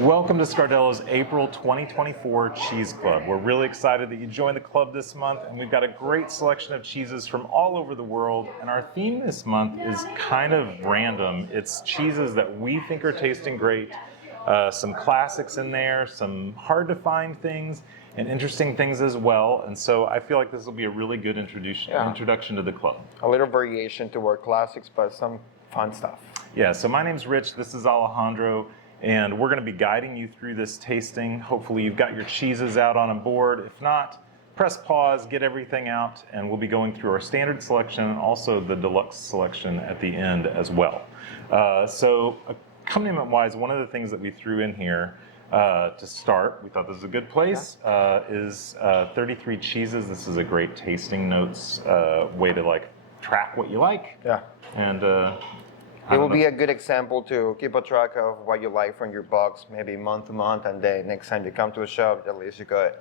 Welcome to Scardello's April 2024 Cheese Club. We're really excited that you joined the club this month, and we've got a great selection of cheeses from all over the world. And our theme this month is kind of random. It's cheeses that we think are tasting great, some classics in there, some hard to find things, and interesting things as well. And so I feel like this will be a really good introduction to the club. A little variation to our classics, but some fun stuff. Yeah, so my name's Rich, this is Alejandro. And we're going to be guiding you through this tasting. Hopefully you've got your cheeses out on a board. If not, press pause, get everything out, and we'll be going through our standard selection and also the deluxe selection at the end as well. So accompaniment-wise, one of the things that we threw in here to start, we thought this was a good place, is 33 cheeses. This is a great tasting notes way to track what you like. Yeah. And it will be a good example to keep a track of what you like from your box, maybe month to month, and then next time you come to a shop, at least you got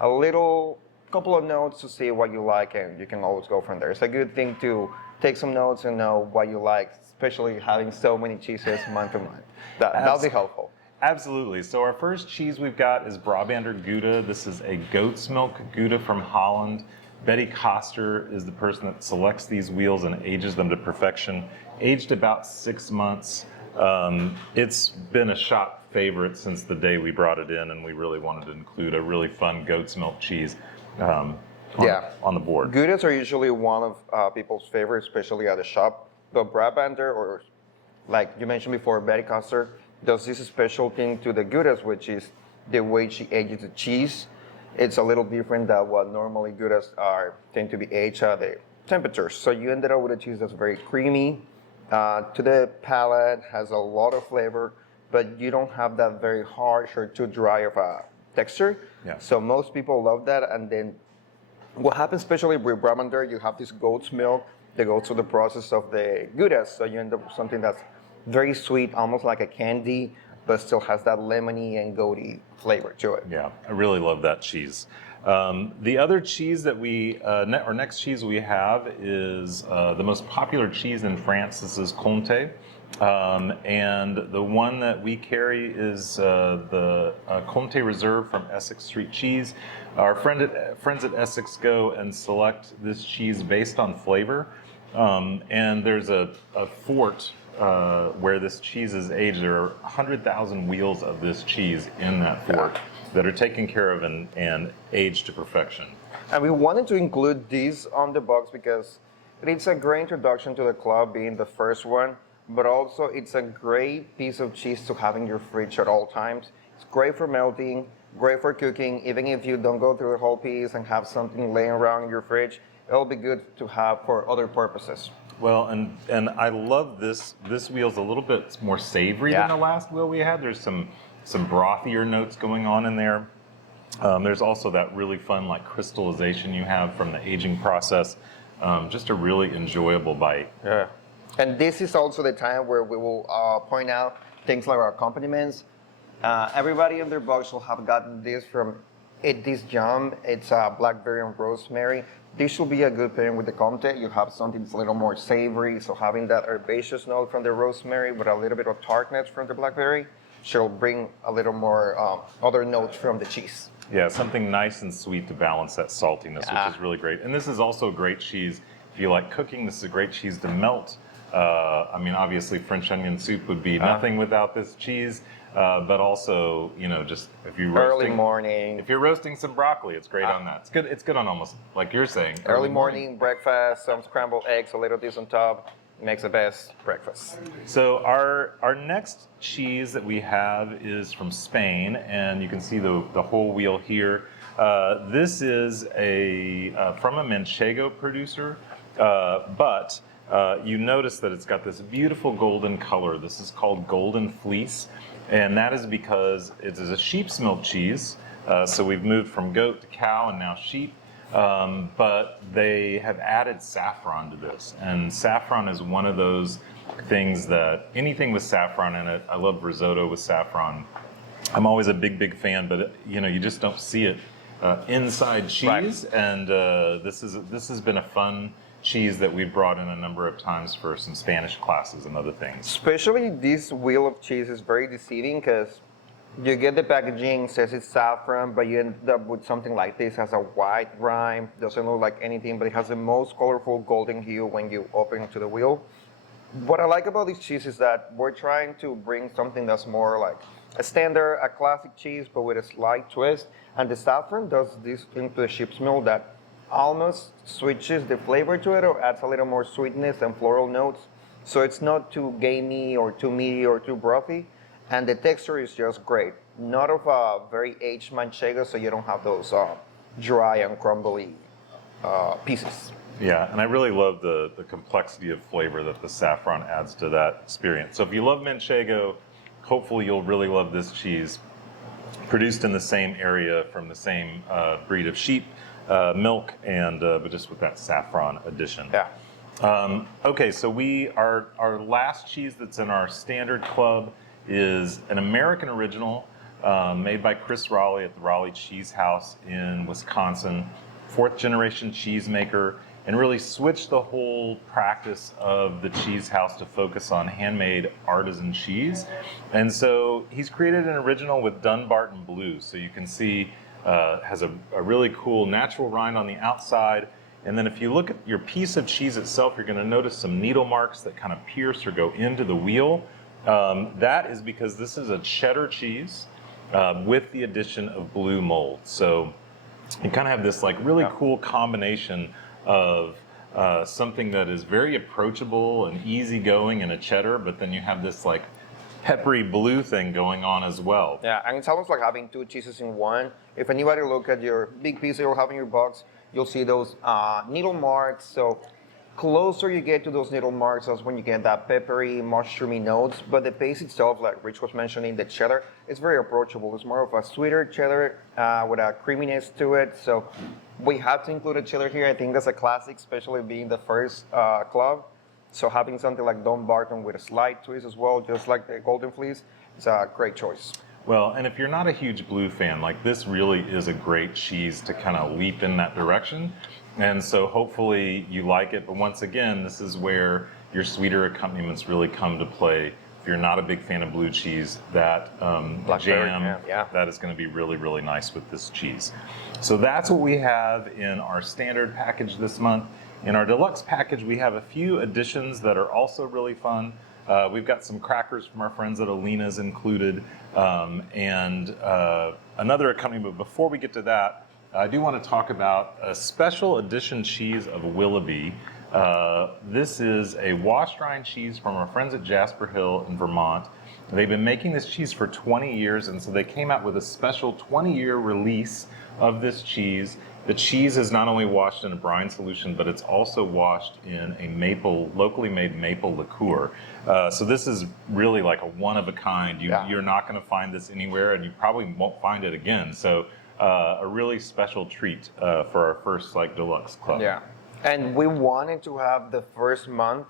a couple of notes to see what you like, and you can always go from there. It's a good thing to take some notes and know what you like, especially having so many cheeses month to month. That'll be helpful. Absolutely. So our first cheese we've got is Brabander Gouda. This is a goat's milk Gouda from Holland. Betty Koster is the person that selects these wheels and ages them to perfection. Aged about 6 months. It's been a shop favorite since the day we brought it in, and we really wanted to include a really fun goat's milk cheese on the board. Goudas are usually one of people's favorites, especially at the shop. But Brabander, or like you mentioned before, Betty Koster, does this special thing to the Goudas, which is the way she ages the cheese. It's a little different than what normally Goudas tend to be aged at the temperatures. So you ended up with a cheese that's very creamy, to the palate, has a lot of flavor, but you don't have that very harsh or too dry of a texture. Yeah. So most people love that. And then what happens, especially with Brabander, you have this goat's milk that goes through the process of the Goudas. So you end up with something that's very sweet, almost like a candy, but still has that lemony and goaty flavor to it. Yeah, I really love that cheese. The other cheese that our next cheese we have is the most popular cheese in France. This is Comté. And the one that we carry is the Comté Reserve from Essex Street Cheese. Our friends at Essex go and select this cheese based on flavor. And there's a fort where this cheese is aged. There are 100,000 wheels of this cheese in that fort that are taken care of and aged to perfection. And we wanted to include these on the box because it's a great introduction to the club, being the first one, but also it's a great piece of cheese to have in your fridge at all times. It's great for melting, great for cooking. Even if you don't go through the whole piece and have something laying around in your fridge, it'll be good to have for other purposes. Well, and I love this. This wheel's a little bit more savory than the last wheel we had. There's some brothier notes going on in there. There's also that really fun crystallization you have from the aging process. Just a really enjoyable bite. Yeah. And this is also the time where we will point out things like our accompaniments. Everybody in their box will have gotten this from Eat This Jam. It's blackberry and rosemary. This should be a good pairing with the Comté. You have something that's a little more savory, so having that herbaceous note from the rosemary with a little bit of tartness from the blackberry she'll bring a little more other notes from the cheese. Yeah, something nice and sweet to balance that saltiness, which is really great. And this is also a great cheese. If you like cooking, this is a great cheese to melt. I mean, obviously French onion soup would be nothing without this cheese. But also, just if you're roasting, early morning. If you're roasting some broccoli, it's great on that. It's good on almost, like you're saying. Early morning, breakfast, some scrambled eggs, a little of this on top. Makes the best breakfast. So our next cheese that we have is from Spain, and you can see the whole wheel here. This is from a Manchego producer, but you notice that it's got this beautiful golden color. This is called Golden Fleece, and that is because it is a sheep's milk cheese. So we've moved from goat to cow and now sheep. But they have added saffron to this, and saffron is one of those things that anything with saffron in it. I love risotto with saffron. I'm always a big fan, but you just don't see it inside cheese. Right. And this has been a fun cheese that we've brought in a number of times for some Spanish classes and other things. Especially this wheel of cheese is very deceiving because You get the packaging, says it's saffron, but you end up with something like this. Has a white rind, doesn't look like anything, but it has the most colorful golden hue when you open it to the wheel. What I like about this cheese is that we're trying to bring something that's more like a standard, a classic cheese, but with a slight twist. And the saffron does this thing to the sheep's milk that almost switches the flavor to it or adds a little more sweetness and floral notes. So it's not too gamey or too meaty or too brothy. And the texture is just great. Not of a very aged manchego, so you don't have those dry and crumbly pieces. Yeah, and I really love the complexity of flavor that the saffron adds to that experience. So if you love manchego, hopefully you'll really love this cheese. Produced in the same area from the same breed of sheep, milk, and but just with that saffron addition. Yeah. Okay, so our last cheese that's in our standard club is an American original made by Chris Raleigh at the Raleigh Cheese House in Wisconsin, 4th generation cheesemaker, and really switched the whole practice of the cheese house to focus on handmade artisan cheese. And so he's created an original with Dunbarton Blue. So you can see has a really cool natural rind on the outside. And then if you look at your piece of cheese itself, you're going to notice some needle marks that kind of pierce or go into the wheel. That is because this is a cheddar cheese with the addition of blue mold. So you kind of have this like really cool combination of something that is very approachable and easygoing in a cheddar, but then you have this like peppery blue thing going on as well. Yeah, and it's almost like having two cheeses in one. If anybody look at your big piece you'll have in your box, you'll see those needle marks. So closer you get to those needle marks, that's when you get that peppery, mushroomy notes. But the base itself, like Rich was mentioning, the cheddar, it's very approachable. It's more of a sweeter cheddar with a creaminess to it. So we have to include a cheddar here. I think that's a classic, especially being the first club. So having something like Dunbarton with a slight twist as well, just like the Golden Fleece, is a great choice. Well, and if you're not a huge blue fan, like this really is a great cheese to kind of leap in that direction. And so hopefully you like it. But once again, this is where your sweeter accompaniments really come to play. If you're not a big fan of blue cheese, that jam, that is going to be really, really nice with this cheese. So that's what we have in our standard package this month. In our deluxe package, we have a few additions that are also really fun. We've got some crackers from our friends at Alina's included, and another accompaniment. But before we get to that, I do want to talk about a special edition cheese of Willoughby. This is a washed rind cheese from our friends at Jasper Hill in Vermont. They've been making this cheese for 20 years, and so they came out with a special 20-year release of this cheese. The cheese is not only washed in a brine solution, but it's also washed in a locally made maple liqueur. So this is really like a one-of-a-kind. You're not going to find this anywhere, and you probably won't find it again. So a really special treat for our first deluxe club. Yeah, and we wanted to have the first month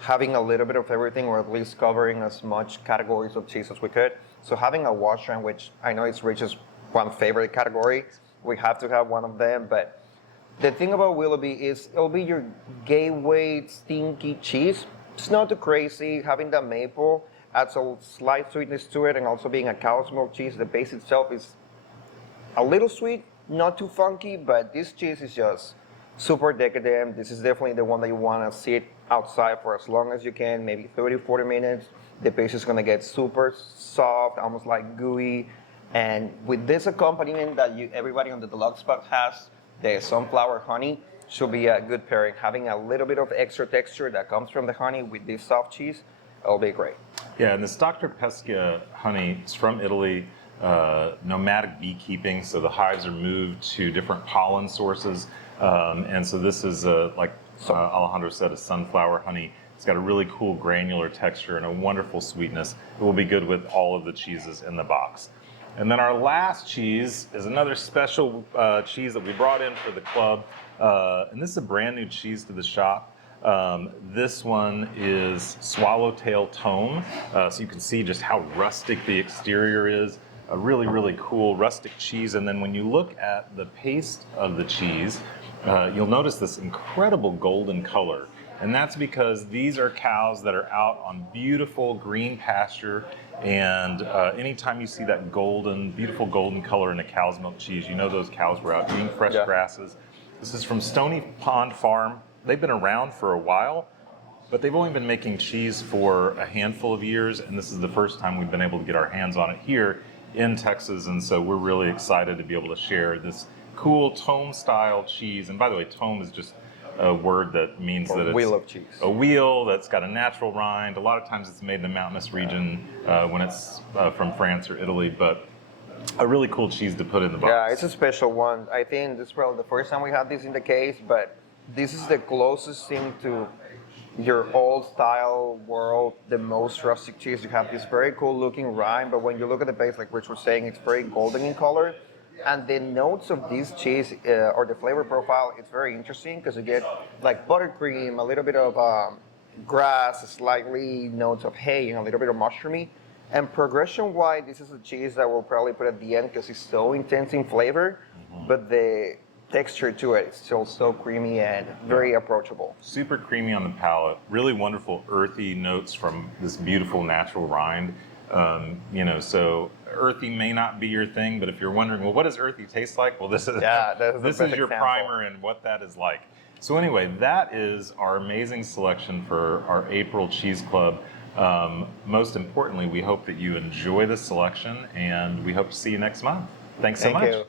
having a little bit of everything, or at least covering as much categories of cheese as we could. So having a wash rind, which I know it's Rich's one favorite category, we have to have one of them. But the thing about Willoughby is it'll be your gateway stinky cheese. It's not too crazy. Having that maple adds a slight sweetness to it, and also being a cow's milk cheese, the base itself is a little sweet, not too funky, but this cheese is just super decadent. This is definitely the one that you want to sit outside for as long as you can, maybe 30, 40 minutes. The base is going to get super soft, almost like gooey. And with this accompaniment that everybody on the deluxe box has, the sunflower honey, should be a good pairing. Having a little bit of extra texture that comes from the honey with this soft cheese, it'll be great. Yeah, and this Dr. Pescia honey is from Italy. Nomadic beekeeping, so the hives are moved to different pollen sources, and so this is like Alejandro said, a sunflower honey. It's got a really cool granular texture and a wonderful sweetness. It will be good with all of the cheeses in the box. And then our last cheese is another special cheese that we brought in for the club, and this is a brand new cheese to the shop. This one is Swallowtail Tome, so you can see just how rustic the exterior is. A really, really cool rustic cheese. And then when you look at the paste of the cheese, you'll notice this incredible golden color. And that's because these are cows that are out on beautiful green pasture. And anytime you see that beautiful golden color in a cow's milk cheese, you know those cows were out eating fresh grasses. This is from Stony Pond Farm. They've been around for a while, but they've only been making cheese for a handful of years, and this is the first time we've been able to get our hands on it here in Texas, and so we're really excited to be able to share this cool tome-style cheese. And by the way, tome is just a word that means that it's wheel of cheese. A wheel that's got a natural rind. A lot of times it's made in the mountainous region when it's from France or Italy, but a really cool cheese to put in the box. Yeah, it's a special one. I think this is probably the first time we had this in the case, but this is the closest thing to your old style world, the most rustic cheese. You have this very cool looking rind, but when you look at the base, like Rich was saying, it's very golden in color. And the notes of this cheese, or the flavor profile, it's very interesting because you get like buttercream, a little bit of grass, slightly notes of hay, and a little bit of mushroomy. And progression-wise, this is a cheese that we'll probably put at the end because it's so intense in flavor, but the texture to it is still so creamy and very approachable. Super creamy on the palate, really wonderful earthy notes from this beautiful natural rind. So earthy may not be your thing, but if you're wondering, well, what does earthy taste like? Well, this is this is your primer and what that is like. So anyway, that is our amazing selection for our April Cheese Club. Most importantly, we hope that you enjoy the selection, and we hope to see you next month. Thanks so much. Thank you.